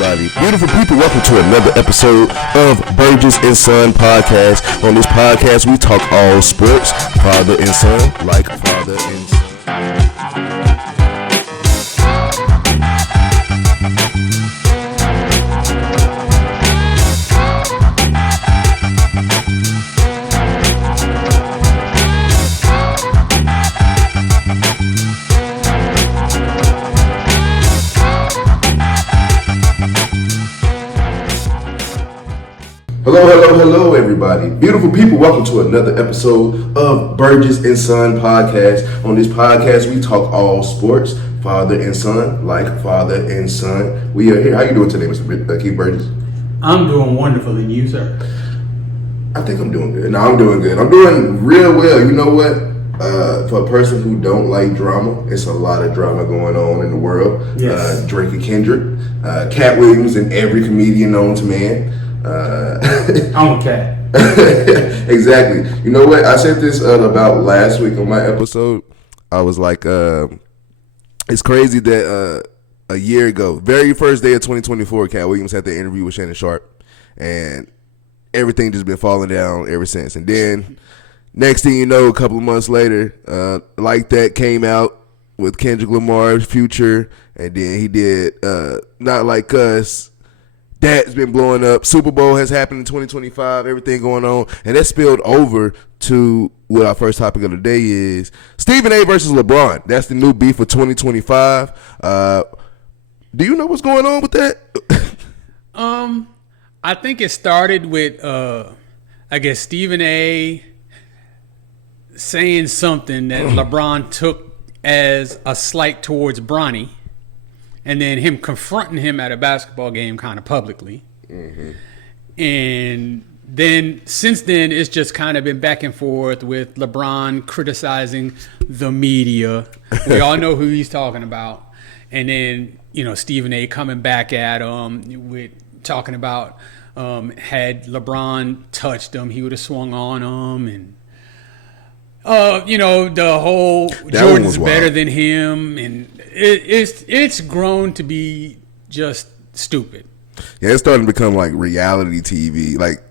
everybody. Beautiful people, welcome to another episode of Burgess&Son Podcast. On this podcast, we talk all sports, father and son, like father and son. Hello, everybody. Beautiful people, welcome to another episode of Burgess&Son Podcast. On this podcast, we talk all sports, father and son, like father and son. We are here. How you doing today, Mr. Keith Burgess? I'm doing wonderful, and you, sir? I think I'm doing good. No, I'm doing good. I'm doing real well. You know what? For a person who don't like drama, it's a lot of drama going on in the world. Yes. Drake and Kendrick, Cat Williams, and every comedian known to man. I'm a cat. Exactly. You know what? I said this about last week on my episode. I was like, it's crazy that a year ago, very first day of 2024, Cat Williams had the interview with Shannon Sharp, and everything just been falling down ever since. And then next thing you know, a couple of months later, Like That came out with Kendrick Lamar's Future, and then he did Not Like Us. That's been blowing up. Super Bowl has happened in 2025. Everything going on. And that spilled over to what our first topic of the day is. Stephen A versus LeBron. That's the new beef for 2025. Do you know what's going on with that? I think it started with, I guess, Stephen A saying something that LeBron took as a slight towards Bronny. And then him confronting him at a basketball game kind of publicly. Mm-hmm. And then since then, it's just kind of been back and forth with LeBron criticizing the media. We all know who he's talking about. And then, you know, Stephen A coming back at him with talking about had LeBron touched him, he would have swung on him. And, you know, the whole Jordan's better than him. And it's grown to be just stupid. Yeah, it's starting to become like reality TV, like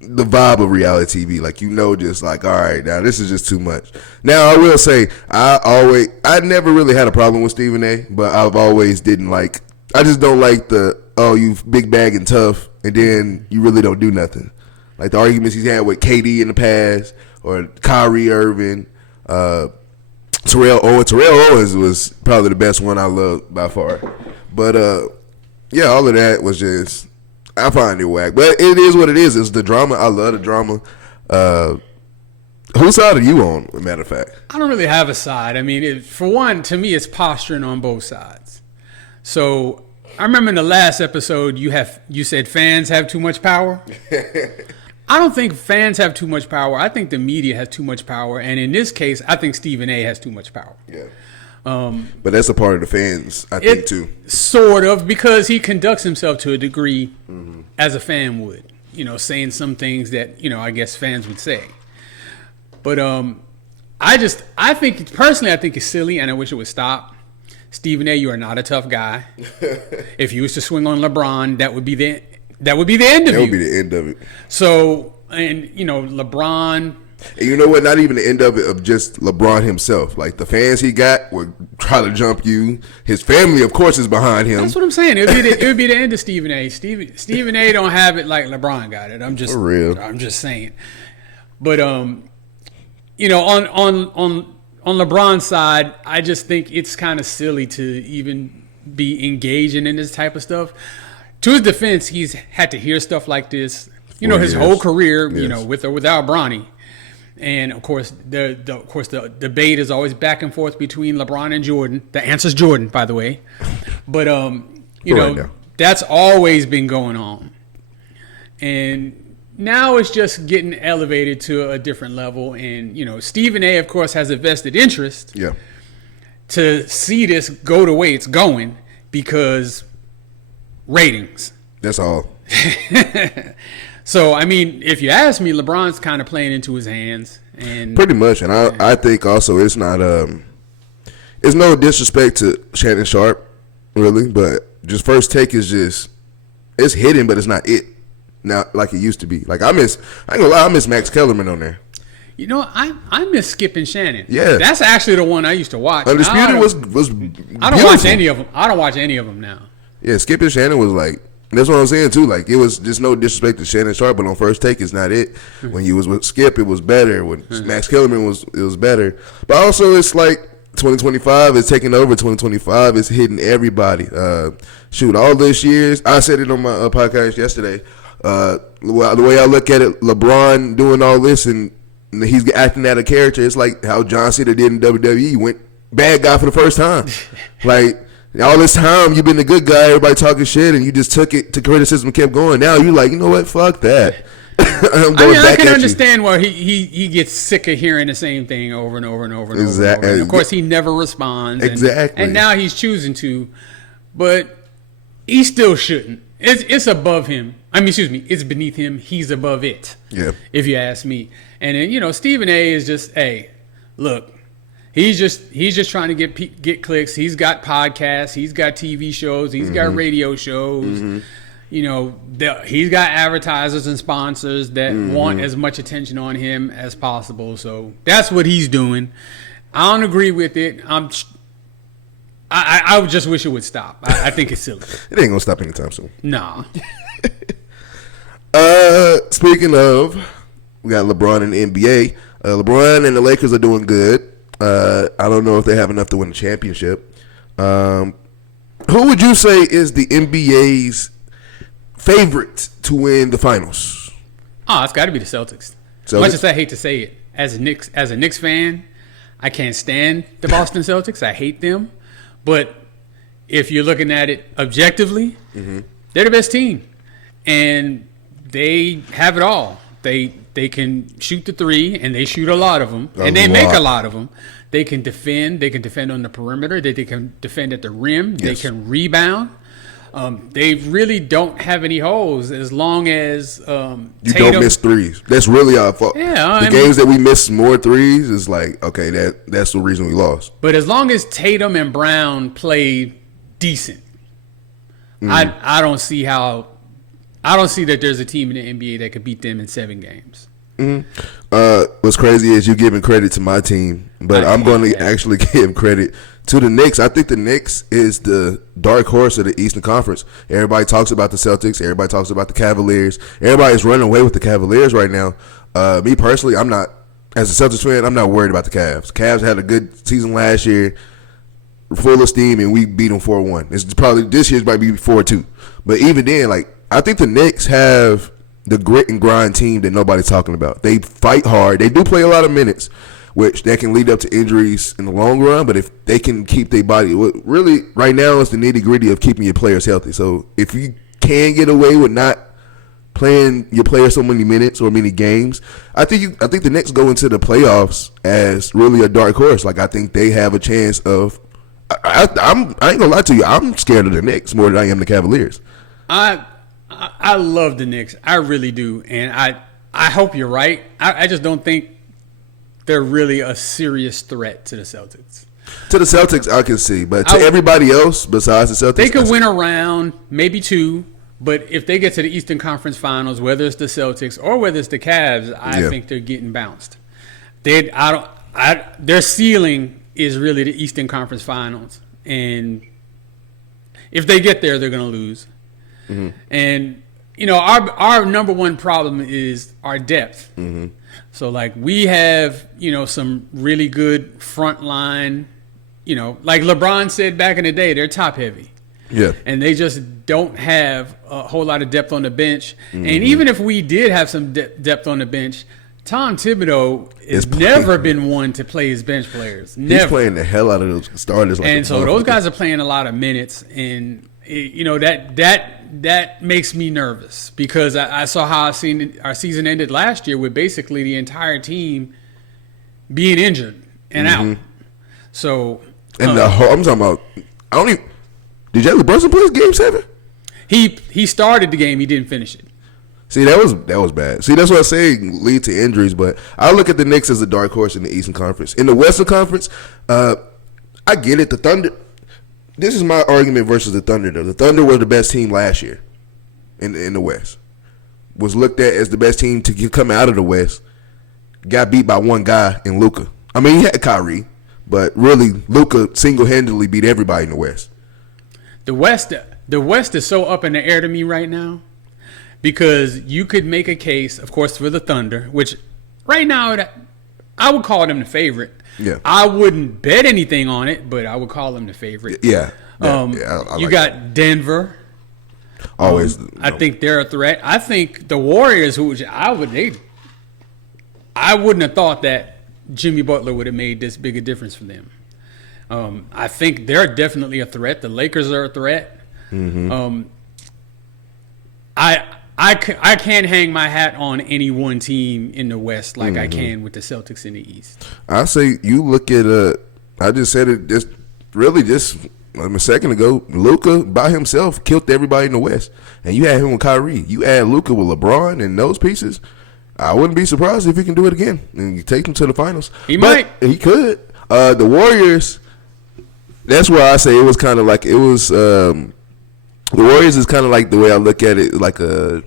the vibe of reality TV. Like, you know, just like, all right, now this is just too much. Now, I will say, I never really had a problem with Stephen A, but I've always I just don't like you big bag and tough, and then you really don't do nothing. Like the arguments he's had with KD in the past, or Kyrie Irving, Terrell Owens was probably the best one I loved by far. But, yeah, all of that was just, I find it whack. But it is what it is. It's the drama. I love the drama. Whose side are you on, as a matter of fact? I don't really have a side. I mean, for one, to me, it's posturing on both sides. So I remember in the last episode, you said fans have too much power. I don't think fans have too much power. I think the media has too much power. And in this case, I think Stephen A has too much power. Yeah. But that's a part of the fans, I think, too. Sort of, because he conducts himself to a degree as a fan would. You know, saying some things that, you know, I guess fans would say. But I think it's silly, and I wish it would stop. Stephen A, you are not a tough guy. If you was to swing on LeBron, that would be the end of it. That would be the end of it. So, and, you know, LeBron. And you know what? Not even the end of it, of just LeBron himself. Like, the fans he got would try to jump you. His family, of course, is behind him. That's what I'm saying. It would be the end of Stephen A. Stephen A don't have it like LeBron got it. For real. I'm just saying. But, you know, on LeBron's side, I just think it's kind of silly to even be engaging in this type of stuff. To his defense, he's had to hear stuff like this, you know, his whole career, you know, with or without Bronny. And of course, the debate is always back and forth between LeBron and Jordan. The answer's Jordan, by the way. But you know, that's always been going on. And now it's just getting elevated to a different level. And, you know, Stephen A, of course, has a vested interest to see this go the way it's going, because ratings. That's all. So, I mean, if you ask me, LeBron's kind of playing into his hands. And pretty much. And I think also it's not it's no disrespect to Shannon Sharp, really, but just First Take is just it's hidden, but it's not it now like it used to be. Like I ain't gonna lie, I miss Max Kellerman on there. You know, I miss Skip and Shannon. Yeah, that's actually the one I used to watch. Undisputed was I don't watch any of them. I don't watch any of them now. Yeah, Skip and Shannon was like, that's what I'm saying too. Like it was just no disrespect to Shannon Sharp, but on First Take, it's not it. When you was with Skip, it was better. When Max Kellerman it was better. But also, it's like 2025 is taking over. 2025 is hitting everybody. Shoot, all this years, I said it on my podcast yesterday. The way I look at it, LeBron doing all this and he's acting out a character. It's like how John Cena did in WWE. Went bad guy for the first time. Like all this time you've been the good guy, everybody talking shit, and you just took it to criticism and kept going. Now you like, you know what? Fuck that. I can understand why he gets sick of hearing the same thing over and over and over and exactly. over. And of course, he never responds. Exactly. And now he's choosing to, but he still shouldn't. It's above him. I mean, excuse me, it's beneath him. He's above it. Yeah. If you ask me. And then, Stephen A. is just, hey, look, he's just trying to get clicks. He's got podcasts. He's got TV shows. He's got radio shows. He's got advertisers and sponsors that want as much attention on him as possible. So that's what he's doing. I don't agree with it. I would just wish it would stop. I think it's silly. It ain't gonna stop anytime soon. Nah. Speaking of, we got LeBron in the NBA. LeBron and the Lakers are doing good. I don't know if they have enough to win the championship. Who would you say is the NBA's favorite to win the finals? Oh, it's got to be the Celtics. As much as I hate to say it, as a Knicks fan, I can't stand the Boston Celtics. I hate them. But if you're looking at it objectively, they're the best team, and they have it all. They can shoot the three, and they shoot a lot of them, and they make a lot of them. They can defend. They can defend on the perimeter. They can defend at the rim. Yes. They can rebound. They really don't have any holes as long as you don't miss threes. That's really our fault. Yeah, games that we miss more threes is like, okay, that's the reason we lost. But as long as Tatum and Brown play decent, I don't see that there's a team in the NBA that could beat them in 7 games. What's crazy is you giving credit to my team, but I'm going to actually give credit to the Knicks. I think the Knicks is the dark horse of the Eastern Conference. Everybody talks about the Celtics. Everybody talks about the Cavaliers. Everybody's running away with the Cavaliers right now. Me personally, I'm not, as a Celtics fan, I'm not worried about the Cavs. Cavs had a good season last year, full of steam, and we beat them 4-1. It's probably this year's might be 4-2. But even then, like, I think the Knicks have the grit and grind team that nobody's talking about. They fight hard. They do play a lot of minutes, which that can lead up to injuries in the long run. But if they can keep their body, really right now is the nitty gritty of keeping your players healthy. So if you can get away with not playing your players so many minutes or many games, I think the Knicks go into the playoffs as really a dark horse. Like I think they have a chance of. I ain't gonna lie to you. I'm scared of the Knicks more than I am the Cavaliers. I love the Knicks. I really do. And I hope you're right. I just don't think they're really a serious threat to the Celtics. To the Celtics, I can see. But to everybody else besides the Celtics, they could win a round, maybe 2. But if they get to the Eastern Conference Finals, whether it's the Celtics or whether it's the Cavs, I think they're getting bounced. Their ceiling is really the Eastern Conference Finals. And if they get there, they're going to lose. And our number one problem is our depth. So like we have some really good front line. Like LeBron said back in the day, they're top heavy. Yeah, and they just don't have a whole lot of depth on the bench. And even if we did have some depth on the bench, Tom Thibodeau has never been one to play his bench players. Never. He's playing the hell out of those starters. And so those guys are playing a lot of minutes, and that makes me nervous because I saw how our season ended last year with basically the entire team being injured and out. So and I'm talking about did Jalen Brunson play Game 7? He started the game. He didn't finish it. See, that was bad. See, that's what I'm saying, lead to injuries. But I look at the Knicks as a dark horse in the Eastern Conference. In the Western Conference, I get it. The Thunder. This is my argument versus the Thunder, though. The Thunder were the best team last year. in the West. Was looked at as the best team to come out of the West. Got beat by one guy in Luka. I mean, he had Kyrie, but really Luka single-handedly beat everybody in the West. The West is so up in the air to me right now because you could make a case, of course, for the Thunder, which right now I would call them the favorite. Yeah. I wouldn't bet anything on it, but I would call them the favorite. Yeah. I like got that. Denver. Always. I think they're a threat. I think the Warriors, I wouldn't have thought that Jimmy Butler would have made this big a difference for them. I think they're definitely a threat. The Lakers are a threat. Mm-hmm. I can't hang my hat on any one team in the West like I can with the Celtics in the East. I say you look at I just said it just a second ago. Luka by himself killed everybody in the West, and you had him with Kyrie. You add Luka with LeBron and those pieces. I wouldn't be surprised if he can do it again and you take him to the finals. He might. He could. The Warriors. That's where I say it was kind of like it was. The Warriors is kind of like the way I look at it, like a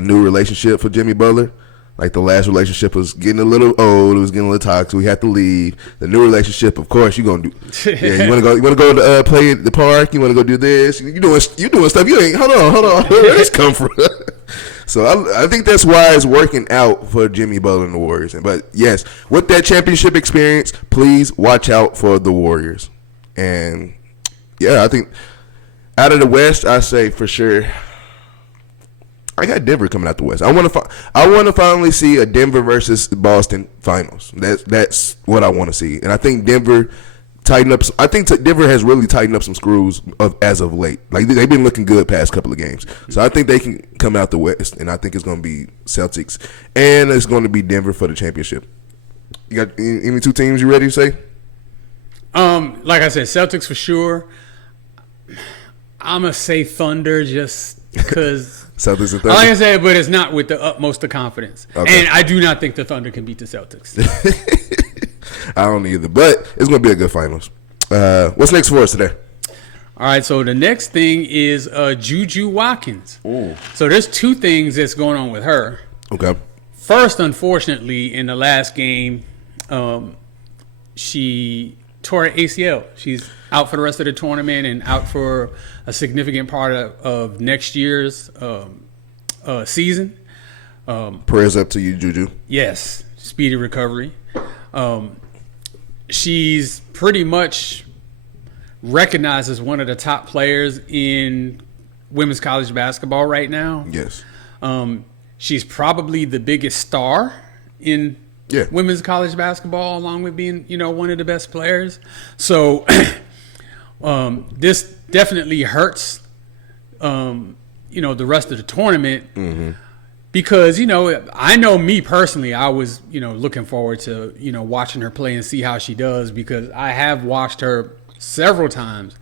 new relationship for Jimmy Butler. Like the last relationship was getting a little old, it was getting a little toxic. We had to leave. The new relationship, of course, you're gonna do. Yeah, you want to go to play at the park. You want to go do this. You doing stuff. You ain't. Hold on. Where did this come from? So I think that's why it's working out for Jimmy Butler and the Warriors. But yes, with that championship experience, please watch out for the Warriors. And yeah, I think out of the West, I say for sure. I got Denver coming out the West. I want to finally see a Denver versus Boston finals. That's what I want to see, and I think Denver tighten up. I think Denver has really tightened up some screws as of late. Like they've been looking good past couple of games, so I think they can come out the West, and I think it's going to be Celtics and it's going to be Denver for the championship. You got any two teams you ready to say? Like I said, Celtics for sure. I'm gonna say Thunder just because. Celtics and Thunder. Like I said, but it's not with the utmost of confidence. Okay. And I do not think the Thunder can beat the Celtics. I don't either, but it's going to be a good finals. What's next for us today? All right, so the next thing is Juju Watkins. Ooh. So there's two things that's going on with her. Okay. First, unfortunately, in the last game, she tore her ACL. She's out for the rest of the tournament and out for a significant part of next year's season. Prayers up to you, Juju. Yes, speedy recovery. She's pretty much recognized as one of the top players in women's college basketball right now. Yes. She's probably the biggest star in women's college basketball, along with being, one of the best players. So this definitely hurts, the rest of the tournament because, I know me personally, I was, looking forward to, watching her play and see how she does because I have watched her several times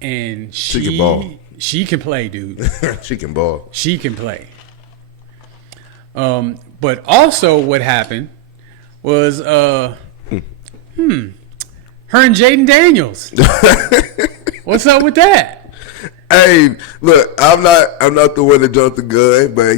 and she can ball. She can play, dude. She can ball. She can play. But also what happened was her and Jaden Daniels. What's up with that? Hey, look, I'm not the one that jumped the gun, but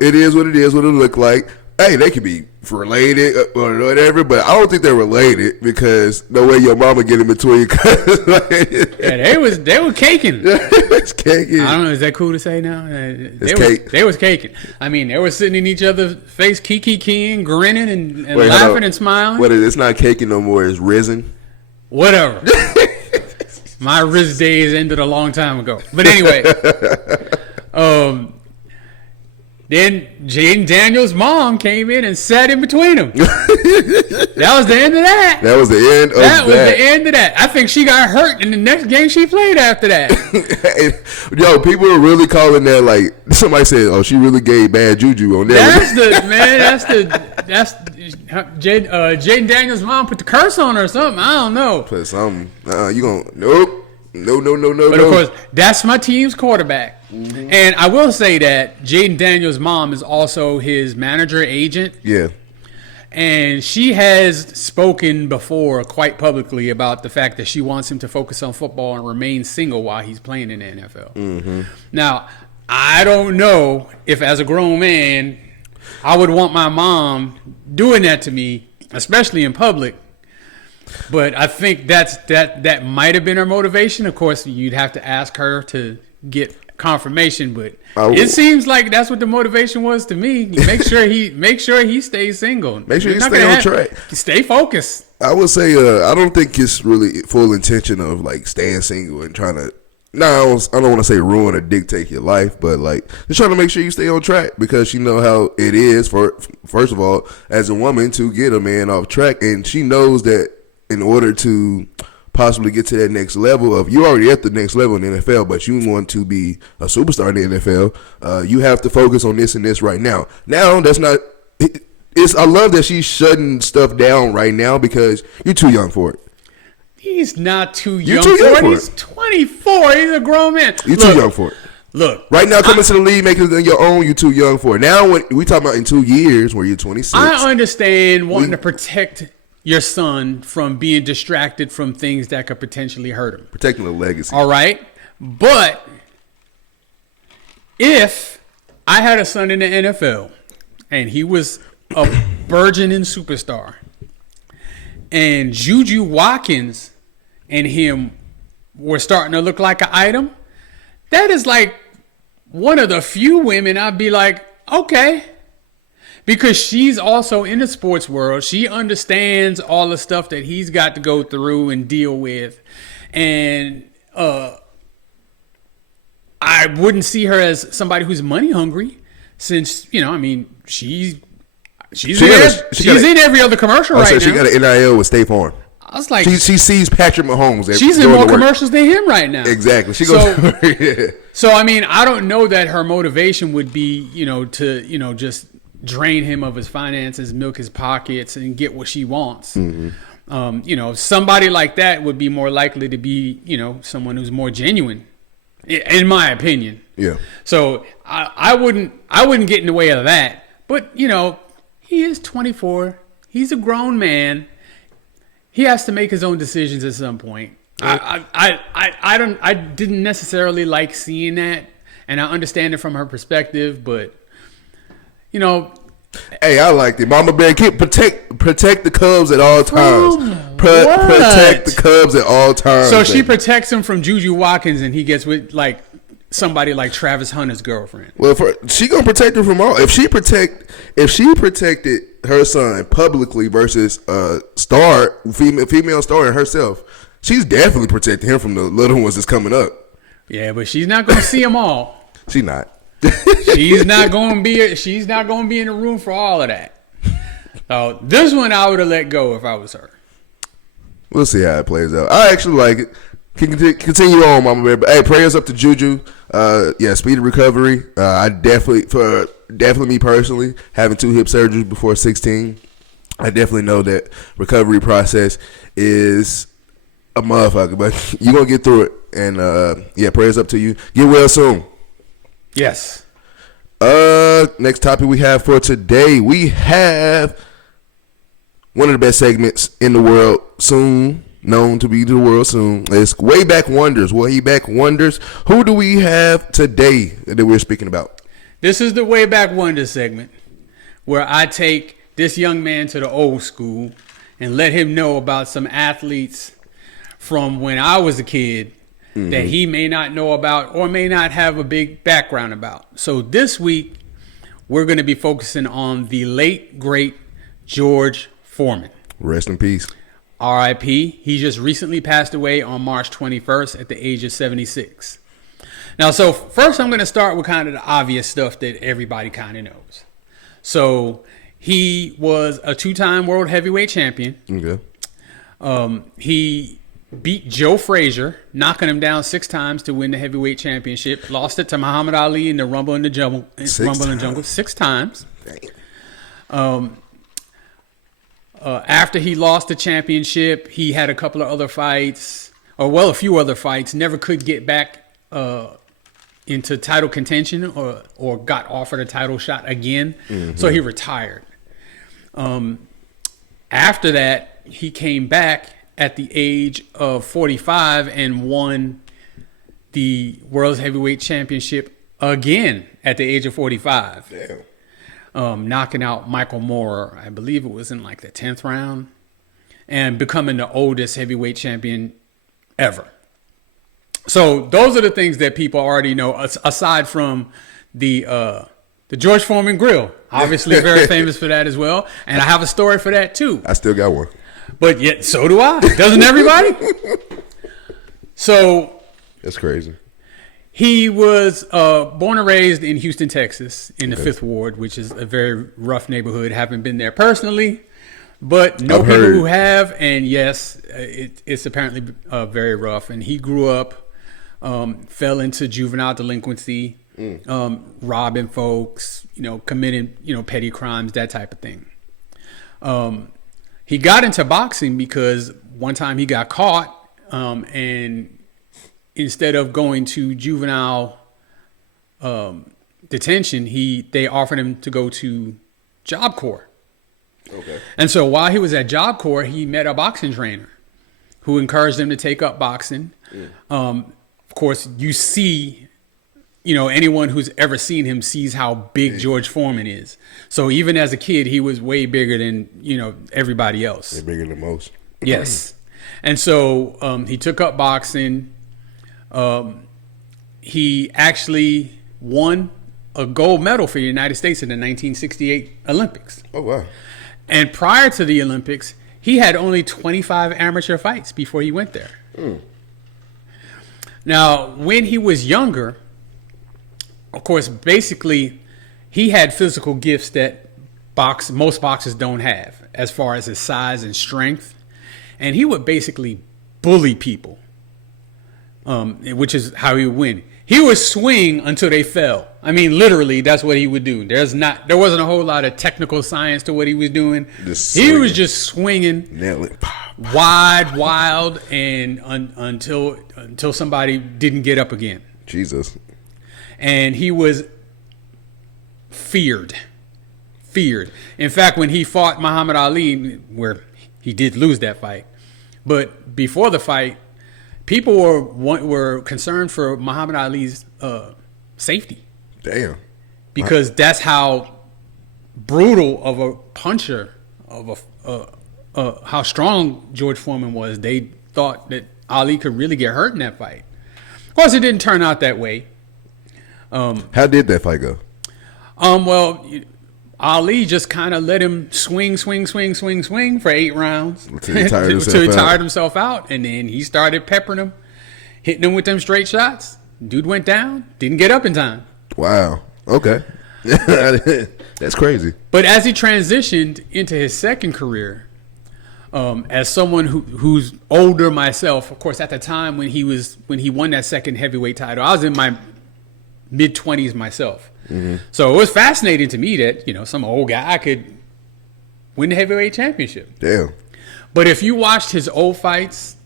it is what it is, what it look like. Hey, they could be related or whatever, but I don't think they're related because no way your mama get in between. They were caking. It's caking. I don't know. Is that cool to say now? They was caking. I mean, they were sitting in each other's face, kiki-keying, grinning and laughing and smiling. What is it's not caking no more. It's risen. Whatever. My Riz days ended a long time ago. But anyway, then Jaden Daniels' mom came in and sat in between them. That was the end of that. That was the end of that. That was the end of that. I think she got hurt in the next game she played after that. Yo, people are really calling that like somebody said, "Oh, she really gave bad juju on that." That's Jaden Daniels' mom put the curse on her or something. I don't know. Put something. You gonna nope. No. But of course, that's my team's quarterback. Mm-hmm. And I will say that Jaden Daniels' mom is also his manager agent. Yeah. And she has spoken before quite publicly about the fact that she wants him to focus on football and remain single while he's playing in the NFL. Mm-hmm. Now, I don't know if as a grown man, I would want my mom doing that to me, especially in public. But I think that might have been her motivation. Of course, you'd have to ask her to get confirmation, but it seems like that's what the motivation was to me. Make sure he stays single. Make sure you stay on track. Stay focused. I would say I don't think it's really full intention of like staying single and trying to. No, I don't want to say ruin or dictate your life, but like just trying to make sure you stay on track because you know how it is for first of all as a woman to get a man off track, and she knows that in order to possibly get to that next level of you're already at the next level in the NFL, but you want to be a superstar in the NFL, you have to focus on this and this right now. Now that's not. I love that she's shutting stuff down right now because you're too young for it. He's not too young for it. He's 24. He's a grown man. You're too young for it. Look. Right now, coming to the league, making it your own, you're too young for it. Now, when we talk about in 2 years where you're 26. I understand wanting to protect your son from being distracted from things that could potentially hurt him. Protecting the legacy. All right. But if I had a son in the NFL and he was a burgeoning superstar, and Juju Watkins and him were starting to look like an item, that is like one of the few women I'd be like, okay. Because she's also in the sports world. She understands all the stuff that he's got to go through and deal with. And I wouldn't see her as somebody who's money hungry since, you know, I mean, she's in every other commercial right now. She got an NIL with State Farm. I was like, she sees Patrick Mahomes. She's in more commercials than him right now. Exactly. She goes. Yeah. So I mean, I don't know that her motivation would be, you know, to just drain him of his finances, milk his pockets, and get what she wants. Mm-hmm. You know, somebody like that would be more likely to be, you know, someone who's more genuine, in my opinion. Yeah. So I wouldn't get in the way of that. But you know, he is 24. He's a grown man. He has to make his own decisions at some point. I didn't necessarily like seeing that, and I understand it from her perspective, but you know. Hey, I liked it. Mama Bear, protect the Cubs at all times. Protect the Cubs at all times. So she protects him from Juju Watkins, and he gets with like somebody like Travis Hunter's girlfriend. Well, she gonna protect him from all. If she protected her son publicly versus female star and herself, she's definitely protecting him from the little ones that's coming up. Yeah, but she's not gonna see them all. She's not. She's not gonna be in the room for all of that. So this one I would have let go if I was her. We'll see how it plays out. I actually like it. Continue on, Mama Bear. But hey, prayers up to Juju. Speedy recovery. I definitely me personally, having 2 hip surgeries before 16, I definitely know that recovery process is a motherfucker, but you're gonna get through it. And prayers up to you. Get well soon. Yes. Next topic we have for today, we have one of the best segments in the world soon. Known to be the world soon. It's Way Back Wonders. Way Back Wonders. Who do we have today that we're speaking about? This is the Way Back Wonders segment where I take this young man to the old school and let him know about some athletes from when I was a kid that he may not know about or may not have a big background about. So this week, we're going to be focusing on the late, great George Forman. Rest in peace. R.I.P. He just recently passed away on March 21st at the age of 76. Now, so first I'm going to start with kind of the obvious stuff that everybody kind of knows. So he was a 2-time world heavyweight champion. Okay. He beat Joe Frazier, knocking him down 6 times to win the heavyweight championship. Lost it to Muhammad Ali in the Rumble in the Jungle. 6 times. Damn. After he lost the championship, he had a couple of other fights, a few other fights. Never could get back into title contention or got offered a title shot again. So he retired. After that, he came back at the age of 45 and won the World Heavyweight Championship again at the age of 45. Damn. Knocking out Michael Moore, I believe it was in like the 10th round, and becoming the oldest heavyweight champion ever. So those are the things that people already know, aside from the George Forman grill. Obviously very famous for that as well. And I have a story for that too. I still got one. But yet, so do I. Doesn't everybody? So that's crazy. He was born and raised in Houston, Texas, in the 5th Ward, which is a very rough neighborhood. Haven't been there personally, but know people who have. And yes, it's apparently very rough. And he grew up, fell into juvenile delinquency, robbing folks, committing, petty crimes, that type of thing. He got into boxing because one time he got caught, and instead of going to juvenile detention, they offered him to go to Job Corps. Okay. And so while he was at Job Corps, he met a boxing trainer who encouraged him to take up boxing. Of course, you see, anyone who's ever seen him sees how big George Forman is. So even as a kid, he was way bigger than, everybody else. They're bigger than most. Yes. And so he took up boxing. He actually won a gold medal for the United States in the 1968 Olympics. Oh, wow. And prior to the Olympics, he had only 25 amateur fights before he went there. Now, when he was younger, of course, basically, he had physical gifts that most boxers don't have, as far as his size and strength. And he would basically bully people. Which is how he would win. He would swing until they fell. I mean, literally, that's what he would do. There wasn't a whole lot of technical science to what he was doing. He was just swinging, wild, and until somebody didn't get up again. Jesus. And he was feared. In fact, when he fought Muhammad Ali, where he did lose that fight, but before the fight, people were concerned for Muhammad Ali's safety. Damn. Because that's how brutal of a puncher, how strong George Foreman was. They thought that Ali could really get hurt in that fight. Of course, it didn't turn out that way. How did that fight go? Well, Ali just kind of let him swing for 8 rounds until he tired himself out, and then he started peppering him, hitting him with them straight shots. Dude went down, didn't get up in time. Wow. Okay. That's crazy. But as he transitioned into his second career, as someone who's older myself, of course, at the time when he won that second heavyweight title, I was in my mid-20s myself. So it was fascinating to me that, some old guy could win the heavyweight championship. Damn. But if you watched his old fights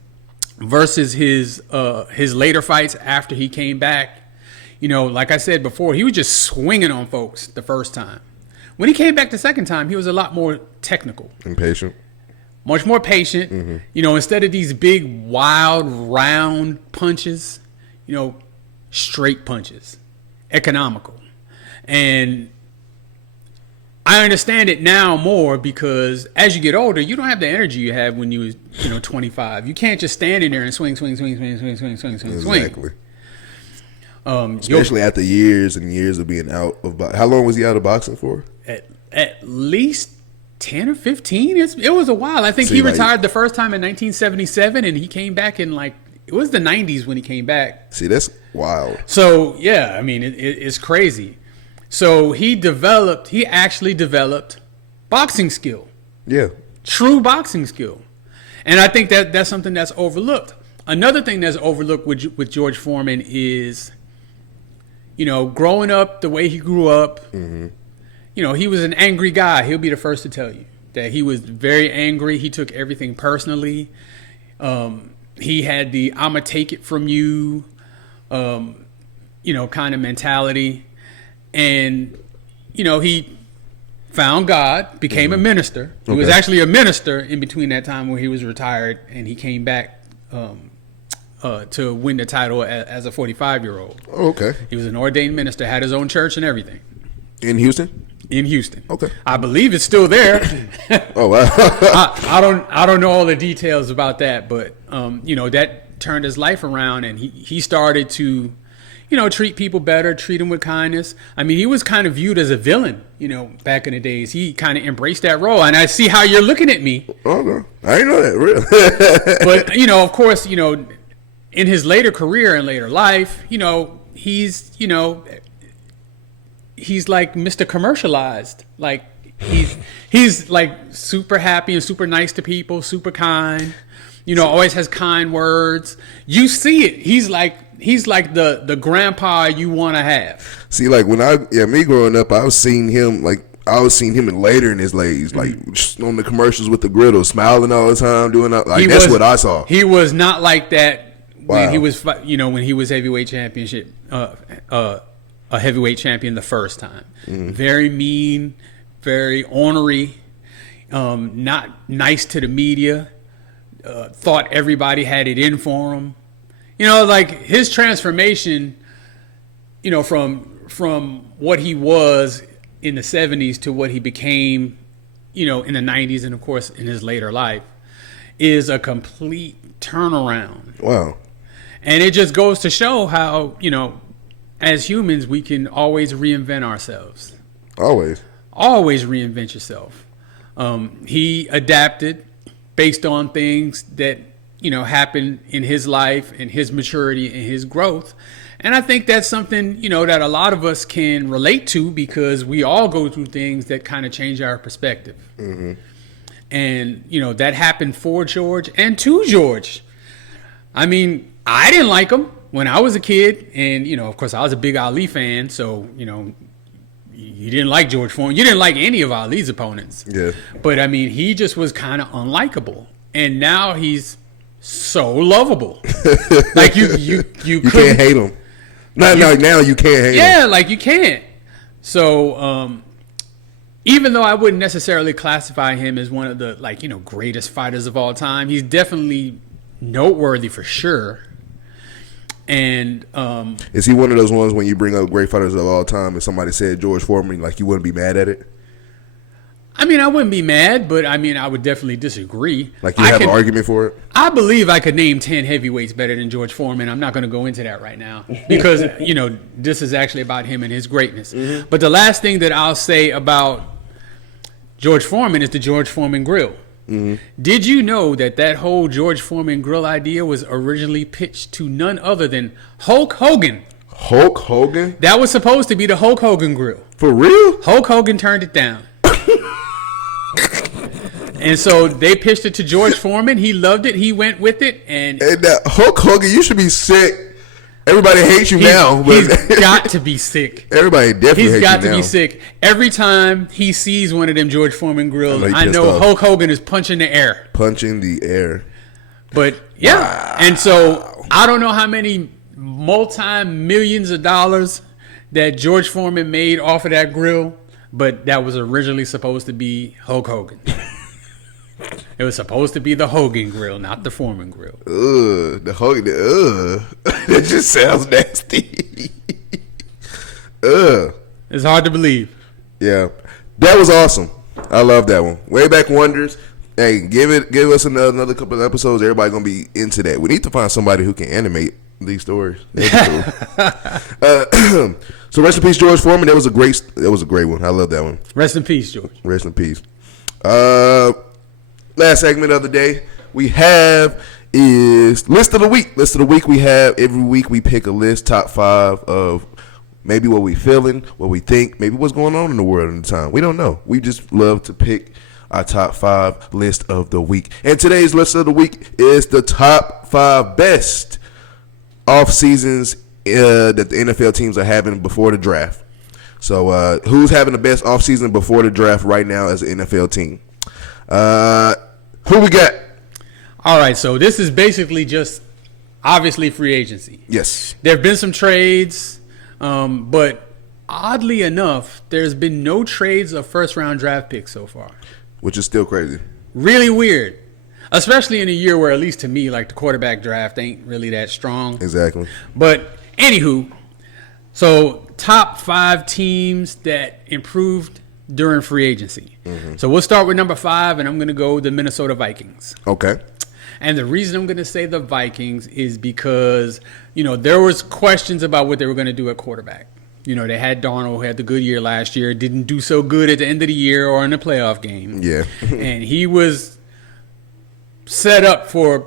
versus his later fights after he came back, like I said before, he was just swinging on folks the first time. When he came back the second time, he was a lot more technical. And patient. Much more patient. Instead of these big, wild, round punches, straight punches. Economical. And I understand it now more because as you get older, you don't have the energy you had when you was 25. You can't just stand in there and swing. Exactly. Especially after years and years of being out of boxing. How long was he out of boxing for? At least 10 or 15. It was a while. I think he retired the first time in 1977, and he came back in it was the 90s when he came back. See, that's wild. So, yeah, I mean, it's crazy. So he actually developed boxing skill. Yeah. True boxing skill. And I think that's something that's overlooked. Another thing that's overlooked with George Foreman is, growing up the way he grew up, he was an angry guy. He'll be the first to tell you that he was very angry. He took everything personally. He had the "I'ma take it from you," kind of mentality. And, he found God, became a minister. He was actually a minister in between that time where he was retired, and he came back to win the title as a 45-year-old. Oh, okay. He was an ordained minister, had his own church and everything. In Houston? In Houston. Okay. I believe it's still there. Oh, wow. I don't know all the details about that, but that turned his life around, and he started to treat people better, treat them with kindness. I mean, he was kind of viewed as a villain, back in the days. He kind of embraced that role, and I see how you're looking at me. Okay. I didn't know that, really. But, of course, in his later career and later life, he's like Mr. Commercialized. Like, he's like super happy and super nice to people, super kind, always has kind words. You see it. He's like the grandpa you want to have. See, like me growing up, I was seeing him later in his days, like just on the commercials with the griddle, smiling all the time, doing that. Like that's what I saw. He was not like that Wow. when he was heavyweight championship, a heavyweight champion the first time. Very mean, very ornery, not nice to the media. Thought everybody had it in for him. Like his transformation, from what he was in the 70s to what he became, in the 90s and, of course, in his later life, is a complete turnaround. Wow. And it just goes to show how, as humans, we can always reinvent ourselves. Always reinvent yourself. He adapted based on things that happened in his life and his maturity and his growth. And I think that's something that a lot of us can relate to, because we all go through things that kind of change our perspective. And that happened for George and to George. I mean, I didn't like him when I was a kid, and of course I was a big Ali fan, so you didn't like George Foreman. You didn't like any of Ali's opponents. Yeah. But I mean, he just was kind of unlikable, and now he's so lovable. Like you can't hate him. Now you can't hate him. Yeah, like you can't. So even though I wouldn't necessarily classify him as one of the greatest fighters of all time, he's definitely noteworthy for sure. And is he one of those ones when you bring up great fighters of all time and somebody said George Forman, like you wouldn't be mad at it? I mean, I wouldn't be mad, but I mean, I would definitely disagree. Like you have an argument for it? I believe I could name 10 heavyweights better than George Foreman. I'm not going to go into that right now because, this is actually about him and his greatness. Mm-hmm. But the last thing that I'll say about George Foreman is the George Foreman grill. Mm-hmm. Did you know that whole George Foreman grill idea was originally pitched to none other than Hulk Hogan? Hulk Hogan? That was supposed to be the Hulk Hogan grill. For real? Hulk Hogan turned it down. And so they pitched it to George Foreman. He loved it. He went with it. And Hulk Hogan, you should be sick. Everybody hates you now. But he's got to be sick. Everybody definitely hates you now. He's got to be sick. Every time he sees one of them George Foreman grills, I know Hulk Hogan is punching the air. Punching the air. But, yeah. Wow. And so I don't know how many multi-millions of dollars that George Foreman made off of that grill, but that was originally supposed to be Hulk Hogan. It was supposed to be the Hogan grill, not the Foreman grill. The Hogan. That just sounds nasty. It's hard to believe. Yeah, that was awesome. I love that one. Way Back Wonders. Hey, give us another couple of episodes. Everybody gonna be into that. We need to find somebody who can animate these stories. Cool. So rest in peace, George Foreman. That was a great one. I love that one. Rest in peace, George. Rest in peace. Last segment of the day we have is list of the week. List of the week we have every week. We pick a list, top 5 of maybe what we feeling, what we think, maybe what's going on in the world at the time. We don't know. We just love to pick our top 5 list of the week. And today's list of the week is the top 5 best off seasons that the NFL teams are having before the draft. So who's having the best off season before the draft right now as an NFL team? Who we got? All right, so this is basically just obviously free agency. Yes. There have been some trades, but oddly enough, there's been no trades of first-round draft picks so far. Which is still crazy. Really weird. especially in a year where, at least to me, like the quarterback draft ain't really that strong. Exactly. But anywho, so top 5 teams that improved during free agency. Mm-hmm. So we'll start with number 5, and I'm going to go the Minnesota Vikings. Okay. And the reason I'm going to say the Vikings is because, there was questions about what they were going to do at quarterback. They had Darnold, who had the good year last year, didn't do so good at the end of the year or in the playoff game. Yeah. And he was set up for a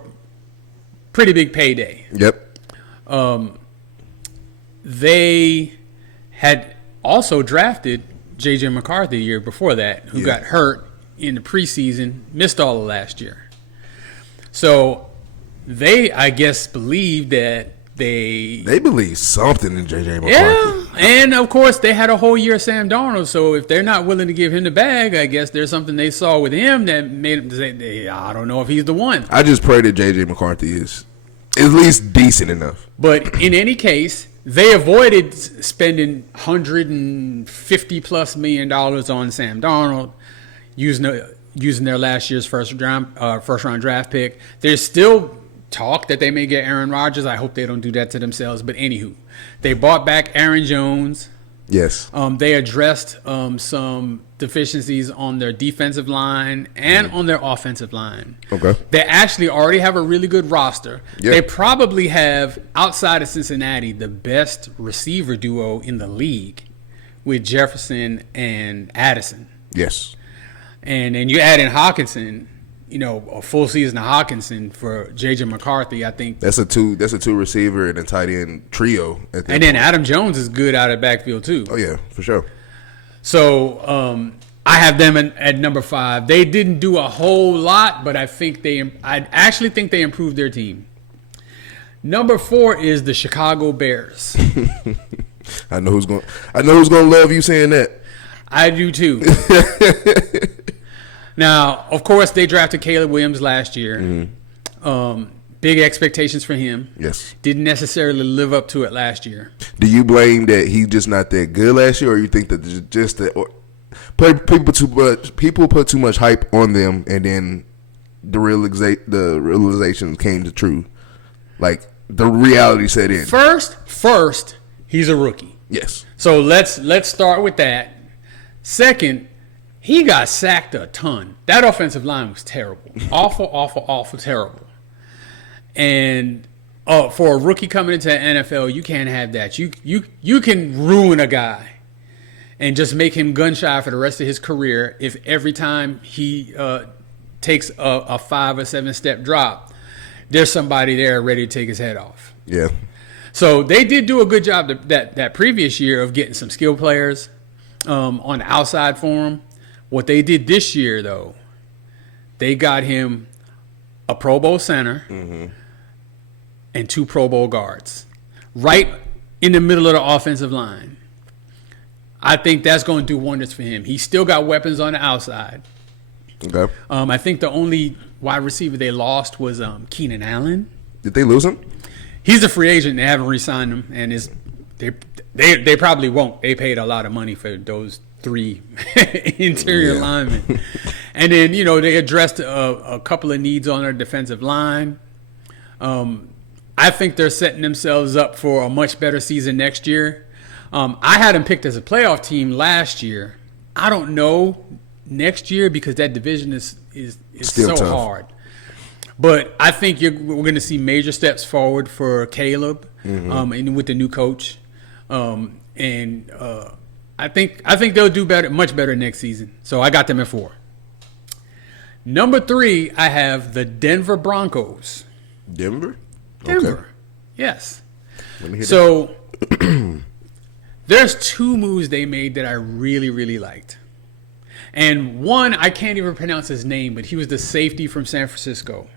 pretty big payday. Yep. They had also drafted J.J. McCarthy the year before that, who got hurt in the preseason, missed all of last year. So they, I guess, believe that they believe something in J.J. McCarthy. Yeah, and of course they had a whole year of Sam Darnold. So if they're not willing to give him the bag, I guess there's something they saw with him that made him say, I don't know if he's the one. I just pray that J.J. McCarthy is at least decent enough. But in any case, they avoided spending $150+ million on Sam Darnold, using their last year's first round draft pick. There's still talk that they may get Aaron Rodgers. I hope they don't do that to themselves. But anywho, they bought back Aaron Jones. Yes. They addressed some deficiencies on their defensive line and on their offensive line. Okay. They actually already have a really good roster. Yeah. They probably have, outside of Cincinnati, the best receiver duo in the league with Jefferson and Addison. Yes. And then you add in Hawkinson, a full season of Hawkinson for J.J. McCarthy, I think. That's a two receiver and a tight end trio. And then Adam Jones is good out of backfield too. Oh yeah, for sure. So I have them at number 5. They didn't do a whole lot, but I actually think they improved their team. Number 4 is the Chicago Bears. I know who's gonna love you saying that. I do too. Now, of course, they drafted Caleb Williams last year. Mm-hmm. Big expectations for him. Yes. Didn't necessarily live up to it last year. Do you blame that he's just not that good last year, or you think that just that people put too much hype on them, and then the realization came to true, like the reality set in? First, he's a rookie. Yes. So let's start with that. Second, he got sacked a ton. That offensive line was terrible. Awful terrible. And for a rookie coming into the NFL, you can't have that. You can ruin a guy and just make him gun shy for the rest of his career if every time he takes a 5 or 7 step drop, there's somebody there ready to take his head off. Yeah. So they did do a good job that previous year of getting some skill players on the outside for him. What they did this year, though, they got him a Pro Bowl center and 2 Pro Bowl guards right in the middle of the offensive line. I think that's going to do wonders for him. He's still got weapons on the outside. Okay. I think the only wide receiver they lost was Keenan Allen. Did they lose him? He's a free agent. They haven't re-signed him, and they probably won't. They paid a lot of money for those 3 interior linemen. And then, they addressed a couple of needs on their defensive line. I think they're setting themselves up for a much better season next year. I had them picked as a playoff team last year. I don't know next year because that division is Still so tough. hard. But I think we're going to see major steps forward for Caleb and with the new coach. I think they'll do better, much better next season. So I got them at 4. Number 3, I have the Denver Broncos. Denver? Denver, Okay. yes. Let me hear So there's 2 moves they made that I really, really liked. And one, I can't even pronounce his name, but he was the safety from San Francisco.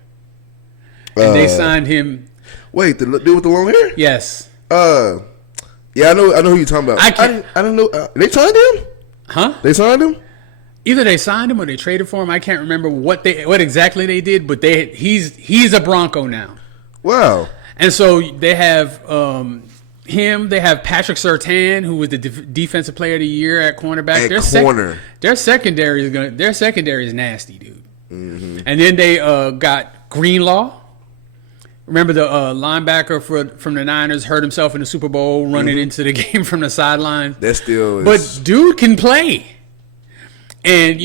And they signed him. Wait, the dude with the long hair? Yes. Yeah, I know who you're talking about. I don't know. They signed him? Huh? They signed him? Either they signed him or they traded for him. I can't remember what exactly they did, but he's a Bronco now. Wow. And so they have him. They have Patrick Surtain, who was the defensive player of the year at cornerback. At corner. Their secondary is nasty, dude. And then they got Greenlaw. Remember the linebacker from the Niners hurt himself in the Super Bowl running into the game from the sideline. That still is. But dude can play. And,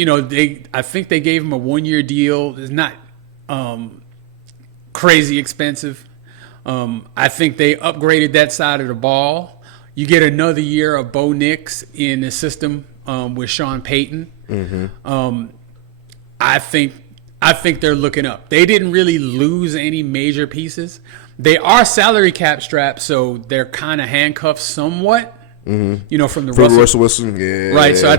I think they gave him a 1-year deal. It's not crazy expensive. I think they upgraded that side of the ball. You get another year of Bo Nix in the system with Sean Payton. I think they're looking up. They didn't really lose any major pieces. They are salary cap strapped, so they're kind of handcuffed somewhat. From the Russell Wilson, yeah. Right. So I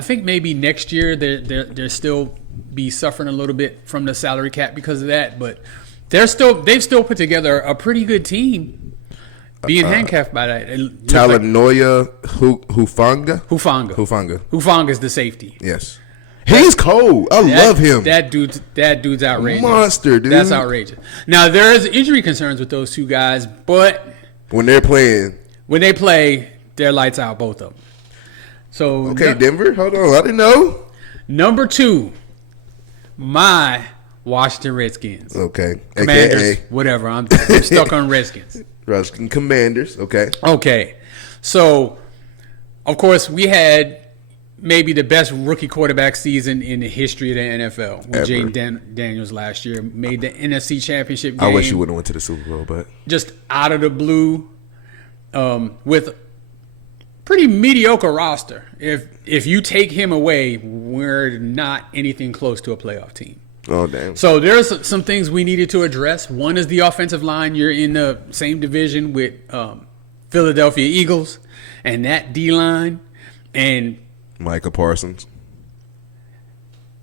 think maybe next year they're still be suffering a little bit from the salary cap because of that, but they've still put together a pretty good team. Being handcuffed by that. Talanoia Hufanga. Hufanga is the safety. Yes. He's cold. I love him. That dude's outrageous. Monster, dude. That's outrageous. Now there is injury concerns with those two guys, but when they play, they're lights out, both of them. So okay, Denver. Hold on, I didn't know. Number 2, my Washington Redskins. Okay, Commanders. AKA. Whatever. I'm stuck on Redskins. Redskins Commanders. Okay. Okay. So, of course, we had maybe the best rookie quarterback season in the history of the NFL with Jaden Daniels last year. Made the NFC Championship game. I wish you would have went to the Super Bowl, but just out of the blue, with pretty mediocre roster. If you take him away, we're not anything close to a playoff team. Oh, damn. So there's some things we needed to address. One is the offensive line. You're in the same division with Philadelphia Eagles and that D-line. And Micah Parsons.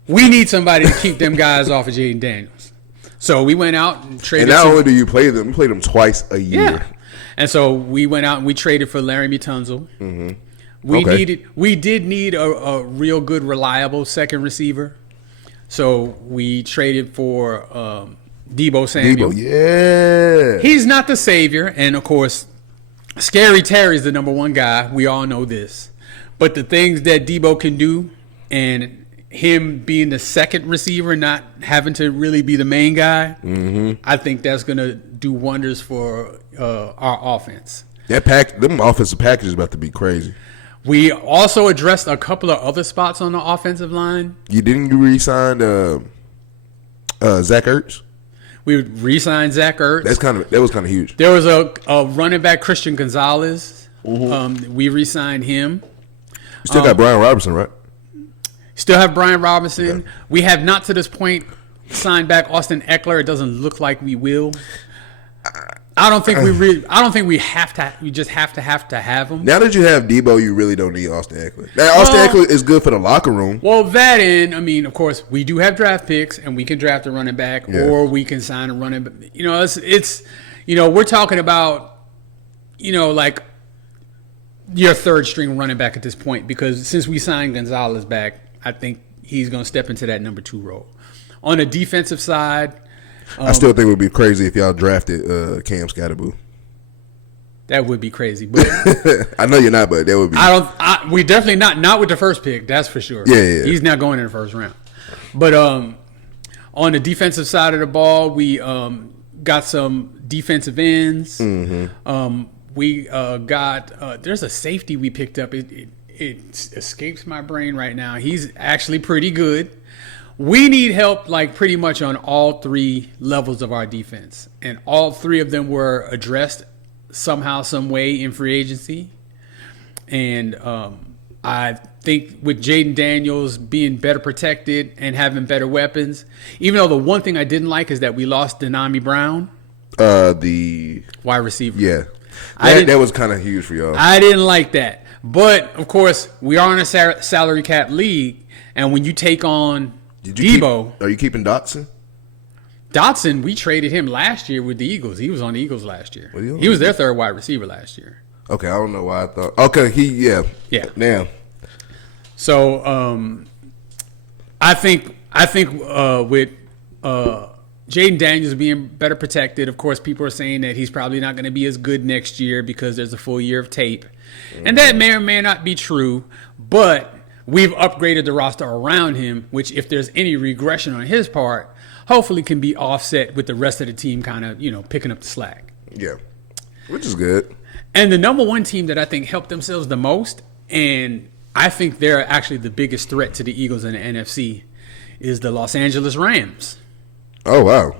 We need somebody to keep them guys off of Jaden Daniels. So we went out and traded. And not only do you play them, you play them twice a year. Yeah. And so we went out and we traded for Laramie Tunsil. Mm-hmm. We did need a real good, reliable second receiver. So we traded for Deebo Samuel. Yeah. He's not the savior. And, of course, Scary Terry's the number one guy. We all know this. But the things that Deebo can do and him being the second receiver, not having to really be the main guy, I think that's going to do wonders for our offense. Them offensive package is about to be crazy. We also addressed a couple of other spots on the offensive line. You re-sign Zach Ertz? We re-signed Zach Ertz. That was kind of huge. There was a running back, Christian Gonzalez. We re-signed him. You still got Brian Robinson, right? Still have Brian Robinson. Okay. We have not to this point signed back Austin Eckler. It doesn't look like we will. I don't think we have to. We just have to have him. Now that you have Deebo, you really don't need Austin Eckler. Now, Austin Eckler is good for the locker room. Well, that and I mean, of course, we do have draft picks, and we can draft a running back, or we can sign a running back. It's we're talking about like your third string running back at this point, because since we signed Gonzalez back, I think he's going to step into that number 2 role. On the defensive side. I still think it would be crazy if y'all drafted Cam Scatterboo. That would be crazy, but I know you're not, but that would be. We definitely not with the first pick. That's for sure. Yeah. He's not going in the first round. But on the defensive side of the ball, we got some defensive ends. We got there's a safety we picked up. It escapes my brain right now. He's actually pretty good. We need help like pretty much on all 3 levels of our defense. And all 3 of them were addressed somehow, some way in free agency. And I think with Jaden Daniels being better protected and having better weapons, even though the one thing I didn't like is that we lost Denami Brown. The wide receiver. Yeah. That was kind of huge for y'all. I didn't like that. But, of course, we are in a salary cap league. And when you take on Deebo. Are you keeping Dotson? Dotson, we traded him last year with the Eagles. He was on the Eagles last year. He was their third wide receiver last year. Okay, I don't know why I thought. Okay, yeah. Damn. So, I think with Jaden Daniels being better protected, of course, people are saying that he's probably not going to be as good next year because there's a full year of tape, and that may or may not be true. But we've upgraded the roster around him, which if there's any regression on his part, hopefully can be offset with the rest of the team kind of, picking up the slack. Yeah, which is good. And the number one team that I think helped themselves the most, and I think they're actually the biggest threat to the Eagles in the NFC, is the Los Angeles Rams. Oh, wow.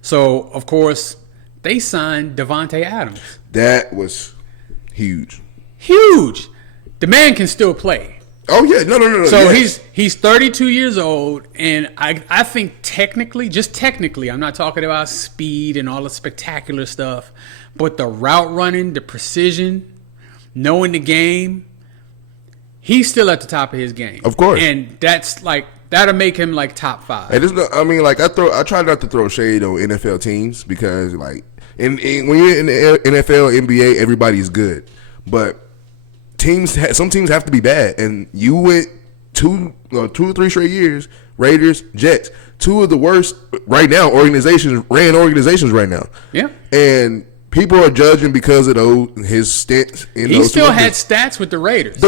So, of course, they signed Davante Adams. That was huge. Huge. The man can still play. Oh, yeah. No. So he's 32 years old, and I think technically, I'm not talking about speed and all the spectacular stuff, but the route running, the precision, knowing the game, he's still at the top of his game. Of course. And that's that'll make him top 5. And I try not to throw shade on NFL teams because when you're in the NFL, NBA, everybody's good. But some teams have to be bad, and you went 2 or 3 straight years. Raiders, Jets, 2 of the worst right now organizations right now. Yeah, and people are judging because of his stints. He still had stats with the Raiders.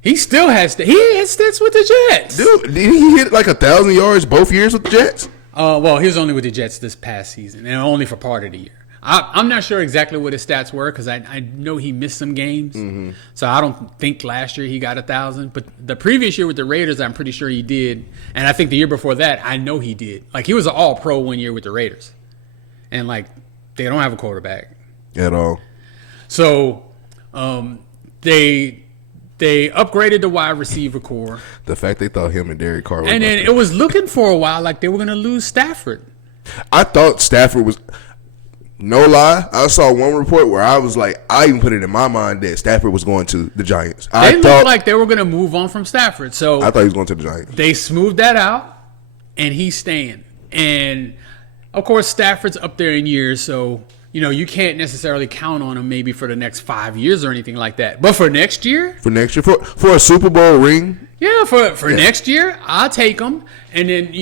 He still has he had stats with the Jets. Dude, did he hit 1,000 yards both years with the Jets? Well, he was only with the Jets this past season, and only for part of the year. I'm not sure exactly what his stats were because I know he missed some games. Mm-hmm. So I don't think last year he got 1,000. But the previous year with the Raiders, I'm pretty sure he did. And I think the year before that, I know he did. He was an all-pro one year with the Raiders. And, they don't have a quarterback. At all. So they upgraded the wide receiver core. The fact they thought him and Derek Carr were. And then it was looking for a while like they were going to lose Stafford. I thought Stafford was. No lie, I saw one report where I was I even put it in my mind that Stafford was going to the Giants. They looked like they were going to move on from Stafford. So I thought he was going to the Giants. They smoothed that out, and he's staying. And, of course, Stafford's up there in years, so, you can't necessarily count on him maybe for the next 5 years or anything like that. But for next year? For next year? For a Super Bowl ring? Yeah, for next year, I'll take him. And then,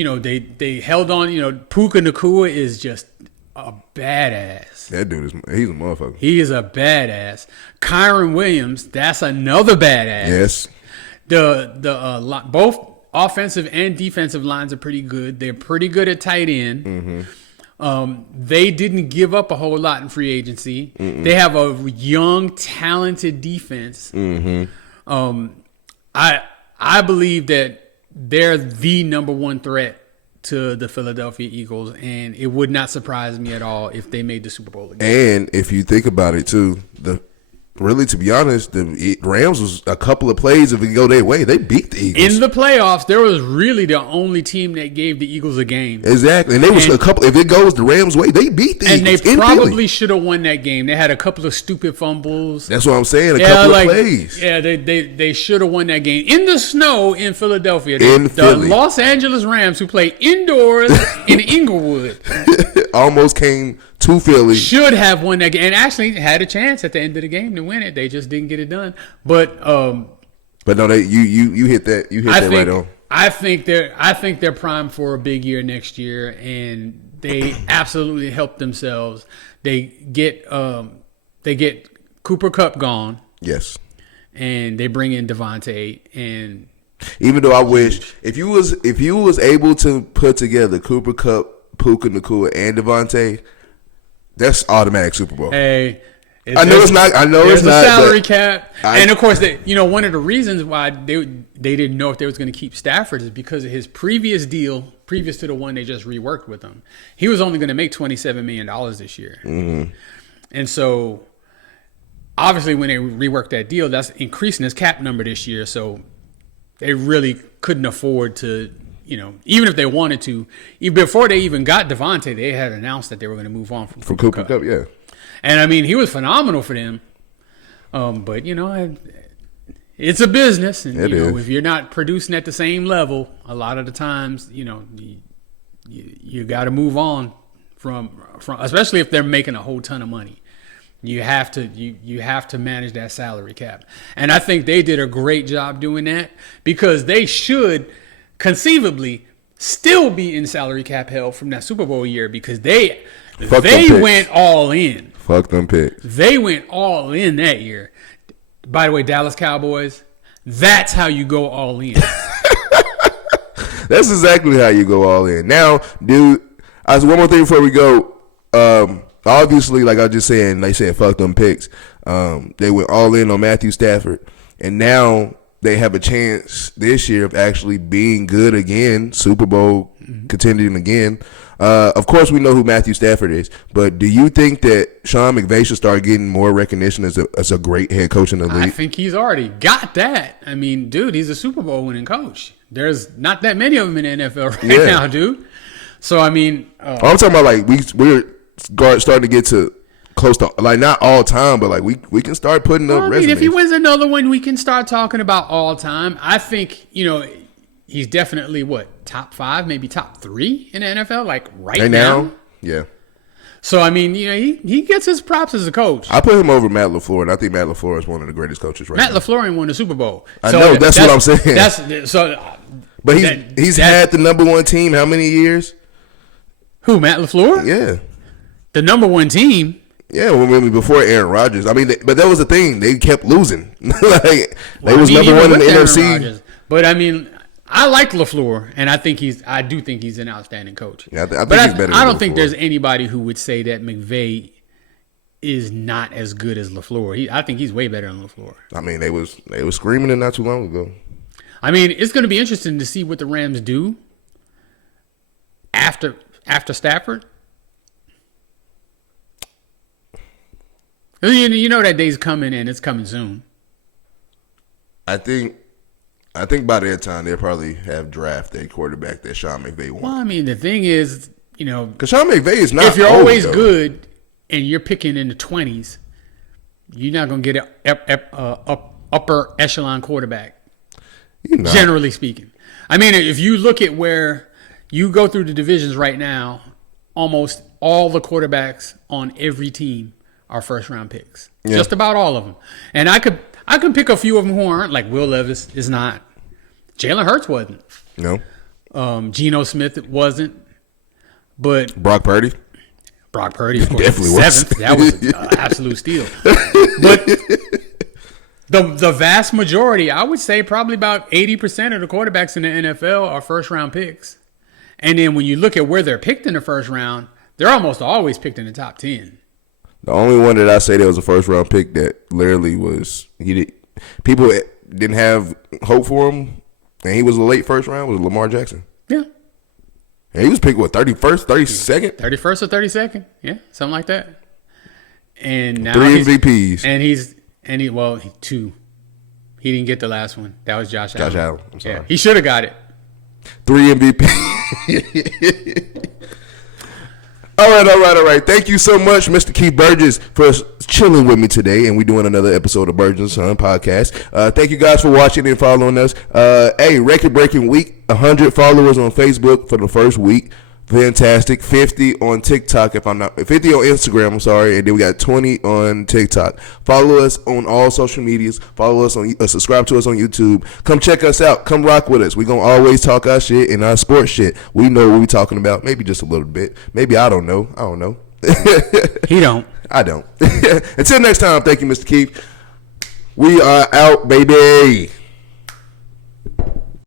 they held on. Puka Nacua is just a badass. That dude he's a motherfucker. He is a badass. Kyron Williams, that's another badass. Yes. Both offensive and defensive lines are pretty good. They're pretty good at tight end. Mm-hmm. They didn't give up a whole lot in free agency. Mm-mm. They have a young, talented defense. Mm-hmm. I believe that they're the number one threat to the Philadelphia Eagles, and it would not surprise me at all if they made the Super Bowl again. And if you think about it too, to be honest, the Rams was a couple of plays if it go their way, they beat the Eagles. In the playoffs, there was really the only team that gave the Eagles a game. Exactly. And they was a couple, if it goes the Rams' way, they beat the Eagles. And they probably should have won that game. They had a couple of stupid fumbles. That's what I'm saying, a couple of plays. Yeah, they should have won that game. In the snow in Philadelphia. The Los Angeles Rams, who play indoors in Inglewood. Almost came to Philly. Should have won that game. And actually had a chance at the end of the game to win it. They just didn't get it done. But no, you hit that right on. I think they're primed for a big year next year, and they absolutely help themselves. They get Cooper Kupp gone. Yes. And they bring in Davante, and even though I wish if you was able to put together Cooper Kupp, Puka Nacua, and Davante, that's automatic Super Bowl. Hey, I know it's not. There's a salary cap, and of course, one of the reasons why they didn't know if they was going to keep Stafford is because of his previous deal, previous to the one they just reworked with him. He was only going to make $27 million this year, mm-hmm. And so obviously, when they reworked that deal, that's increasing his cap number this year. So they really couldn't afford to. Even if they wanted to, even before they even got Davante, they had announced that they were going to move on from Cooper Kupp, yeah. And I mean, he was phenomenal for them. But it's a business, and if you're not producing at the same level, a lot of the times, you got to move on from, especially if they're making a whole ton of money. You have to manage that salary cap, and I think they did a great job doing that because they should conceivably still be in salary cap hell from that Super Bowl year because they went all in. Fuck them picks. They went all in that year. By the way, Dallas Cowboys, That's how you go all in. That's exactly how you go all in. Now, dude, one more thing before we go. Obviously, like I was just saying, they said fuck them picks. They went all in on Matthew Stafford, and now they have a chance this year of actually being good again, Super Bowl contending again. Of course, we know who Matthew Stafford is, but do you think that Sean McVay should start getting more recognition as a great head coach in the league? I think he's already got that. I mean, dude, he's a Super Bowl winning coach. There's not that many of them in the NFL right now, dude. So, I mean. I'm talking about, like, we're starting to get to close to, like, not all time, but, like, we can start putting up resumes. If he wins another one, we can start talking about all time. I think, he's definitely, top 5, maybe top 3 in the NFL, like, right now? Yeah. So, I mean, he gets his props as a coach. I put him over Matt LaFleur, and I think Matt LaFleur is one of the greatest coaches right now. Matt LaFleur ain't won the Super Bowl. I know, that's what I'm saying. But he's had the number one team how many years? Who, Matt LaFleur? Yeah. The number one team? Yeah, before Aaron Rodgers. I mean, but that was the thing. They kept losing. They was number one in the NFC. Rodgers. But, I mean, I like LaFleur, and I do think he's an outstanding coach. Yeah, I think he's better than I don't LaFleur. think there's anybody who would say that McVay is not as good as LaFleur. I think he's way better than LaFleur. I mean, they was screaming it not too long ago. I mean, it's going to be interesting to see what the Rams do after Stafford. You know that day's coming, and it's coming soon. I think by that time they'll probably have drafted a quarterback that Sean McVay wants. Well, I mean, the thing is, because Sean McVay is not. If you're always good and you're picking in the 20s, you're not going to get an upper echelon quarterback. Generally speaking. I mean, if you look at where you go through the divisions right now, almost all the quarterbacks on every team are first-round picks. Yeah. Just about all of them. And I can pick a few of them who aren't, like Will Levis is not. Jalen Hurts wasn't. No. Geno Smith wasn't. But Brock Purdy, of course, definitely was 7th. That was an absolute steal. But the vast majority, I would say probably about 80% of the quarterbacks in the NFL are first-round picks. And then when you look at where they're picked in the first round, they're almost always picked in the top 10. The only one that I say that was a first-round pick that literally was people didn't have hope for him, and he was a late first round, was Lamar Jackson. Yeah. And he was picked, 31st, 32nd? 31st or 32nd. Yeah, something like that. And now 3 MVPs. And he 2. He didn't get the last one. That was Josh Allen. Josh Allen. I'm sorry. Yeah, he should have got it. 3 MVP. All right. Thank you so much, Mr. Keith Burgess, for chilling with me today. And we're doing another episode of Burgess&Son Podcast. Thank you guys for watching and following us. Record-breaking week. 100 followers on Facebook for the first week. Fantastic. 50 on TikTok, 50 on Instagram, I'm sorry, and then we got 20 on TikTok. Follow us on all social medias. Follow us on, subscribe to us on YouTube. Come check us out. Come rock with us. We're going to always talk our shit and our sports shit. We know what we're talking about. Maybe just a little bit. Maybe I don't know. He don't. I don't. Until next time, thank you, Mr. Keith. We are out, baby.